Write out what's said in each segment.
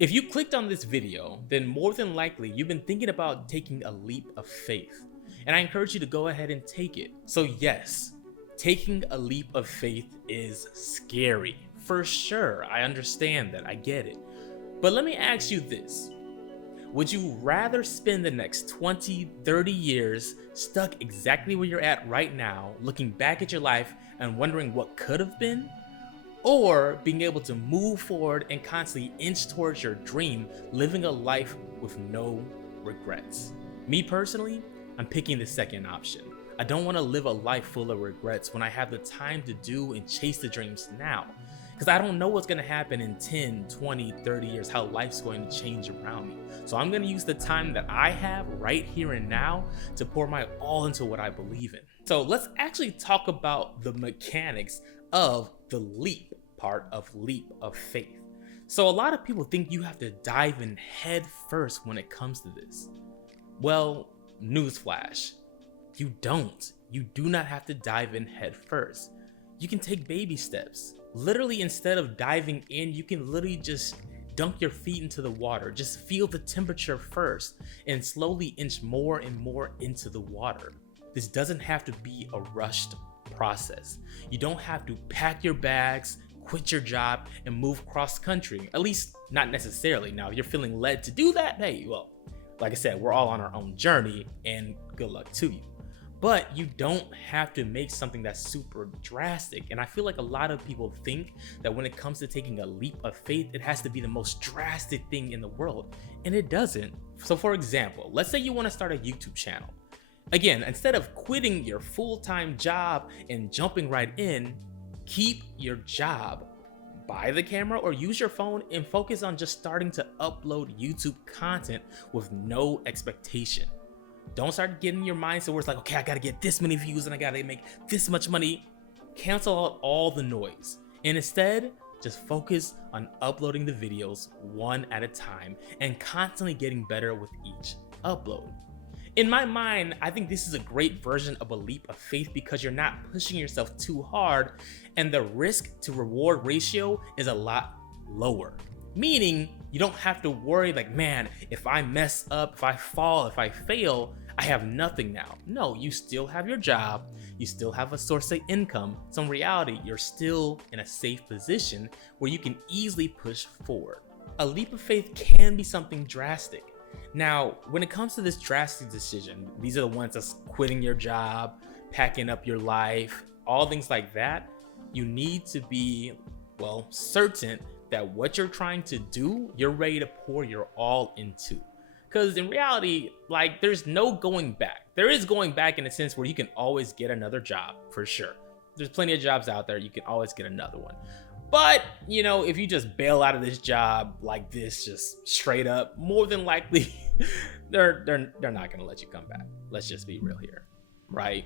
If you clicked on this video, then more than likely you've been thinking about taking a leap of faith. And I encourage you to go ahead and take it. So yes, taking a leap of faith is scary. For sure, I understand that, I get it. But let me ask you this. Would you rather spend the next 20, 30 years stuck exactly where you're at right now, looking back at your life and wondering what could have been? Or being able to move forward and constantly inch towards your dream, living a life with no regrets? Me personally, I'm picking the second option. I don't want to live a life full of regrets when I have the time to do and chase the dreams now. Because I don't know what's going to happen in 10, 20, 30 years, how life's going to change around me. So I'm going to use the time that I have right here and now to pour my all into what I believe in. So let's actually talk about the mechanics of the leap part of leap of faith. So a lot of people think you have to dive in head first when it comes to this. Well, newsflash, you don't. You do not have to dive in head first. You can take baby steps. Literally, instead of diving in, you can literally just dunk your feet into the water. Just feel the temperature first and slowly inch more and more into the water. This doesn't have to be a rushed process. You don't have to pack your bags, quit your job, and move cross country. At least not necessarily. Now, if you're feeling led to do that, hey, well, like I said, we're all on our own journey and good luck to you. But you don't have to make something that's super drastic. And I feel like a lot of people think that when it comes to taking a leap of faith, it has to be the most drastic thing in the world. And it doesn't. So for example, let's say you want to start a YouTube channel. Again, instead of quitting your full-time job and jumping right in, keep your job, buy the camera or use your phone and focus on just starting to upload YouTube content with no expectation. Don't start getting your mindset where it's like, okay, I gotta get this many views and I gotta make this much money. Cancel out all the noise. And instead, just focus on uploading the videos one at a time and constantly getting better with each upload. In my mind, I think this is a great version of a leap of faith because you're not pushing yourself too hard and the risk to reward ratio is a lot lower. Meaning you don't have to worry like, man, if I mess up, if I fall, if I fail, I have nothing now. No, you still have your job. You still have a source of income. So in reality, you're still in a safe position where you can easily push forward. A leap of faith can be something drastic. Now, when it comes to this drastic decision, these are the ones that's quitting your job, packing up your life, all things like that. You need to be, well, certain that what you're trying to do, you're ready to pour your all into. Because in reality, like, there's no going back. There is going back in a sense where you can always get another job, for sure. There's plenty of jobs out there, you can always get another one. But, you know, if you just bail out of this job like this, just straight up, more than likely, they're not gonna let you come back. Let's just be real here, right?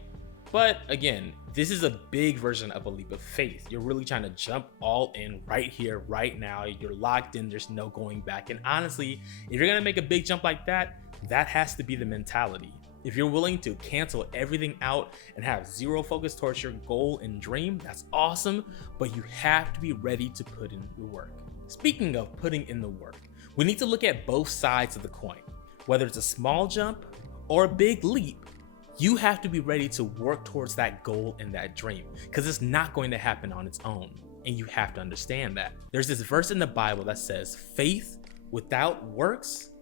But again, this is a big version of a leap of faith. You're really trying to jump all in right here, right now. You're locked in, there's no going back. And honestly, if you're gonna make a big jump like that, that has to be the mentality. If you're willing to cancel everything out and have zero focus towards your goal and dream, that's awesome, but you have to be ready to put in the work. Speaking of putting in the work, we need to look at both sides of the coin. Whether it's a small jump or a big leap, you have to be ready to work towards that goal and that dream because it's not going to happen on its own. And you have to understand that. There's this verse in the Bible that says, faith without works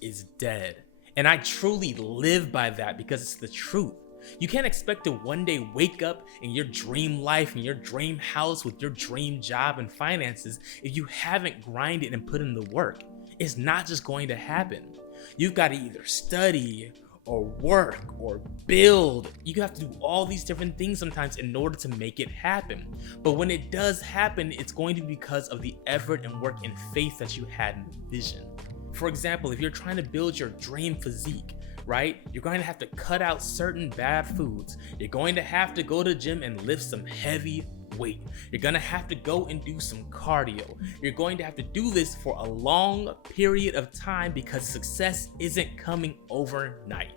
is dead. And I truly live by that because it's the truth. You can't expect to one day wake up in your dream life, in your dream house with your dream job and finances if you haven't grinded and put in the work. It's not just going to happen. You've got to either study or work or build. You have to do all these different things sometimes in order to make it happen. But when it does happen, it's going to be because of the effort and work and faith that you had in the vision. For example, if you're trying to build your dream physique, right? You're going to have to cut out certain bad foods. You're going to have to go to the gym and lift some heavy weight. You're gonna have to go and do some cardio. You're going to have to do this for a long period of time because success isn't coming overnight.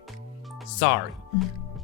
Sorry,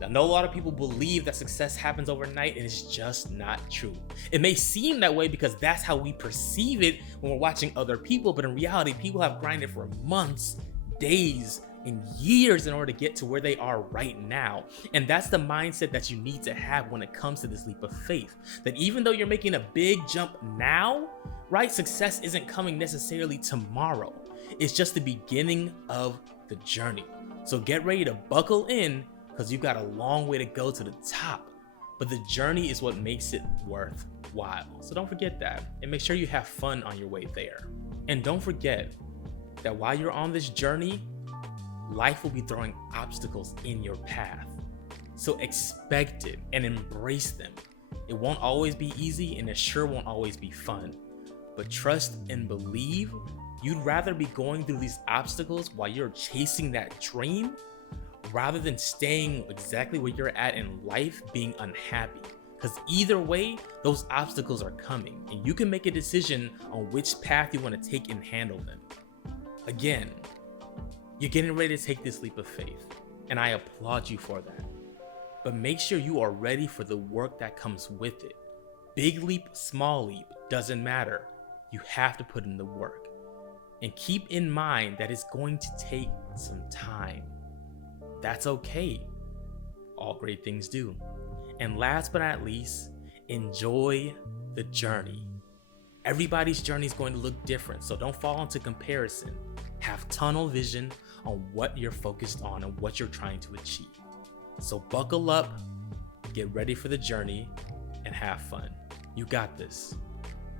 I know a lot of people believe that success happens overnight, and it's just not true. It may seem that way because that's how we perceive it when we're watching other people, but in reality, people have grinded for months, days, and years in order to get to where they are right now. And that's the mindset that you need to have when it comes to this leap of faith. That even though you're making a big jump now, right? Success isn't coming necessarily tomorrow. It's just the beginning of the journey. So get ready to buckle in, because you've got a long way to go to the top. But the journey is what makes it worthwhile. So don't forget that, and make sure you have fun on your way there. And don't forget that while you're on this journey, life will be throwing obstacles in your path. So expect it and embrace them. It won't always be easy, and it sure won't always be fun. But trust and believe you'd rather be going through these obstacles while you're chasing that dream, rather than staying exactly where you're at in life being unhappy. Because either way, those obstacles are coming, and you can make a decision on which path you want to take and handle them. Again, you're getting ready to take this leap of faith, and I applaud you for that. But make sure you are ready for the work that comes with it. Big leap, small leap, doesn't matter. You have to put in the work. And keep in mind that it's going to take some time. That's okay. All great things do. And last but not least, enjoy the journey. Everybody's journey is going to look different, so don't fall into comparison. Have tunnel vision on what you're focused on and what you're trying to achieve. So buckle up, get ready for the journey, and have fun. You got this.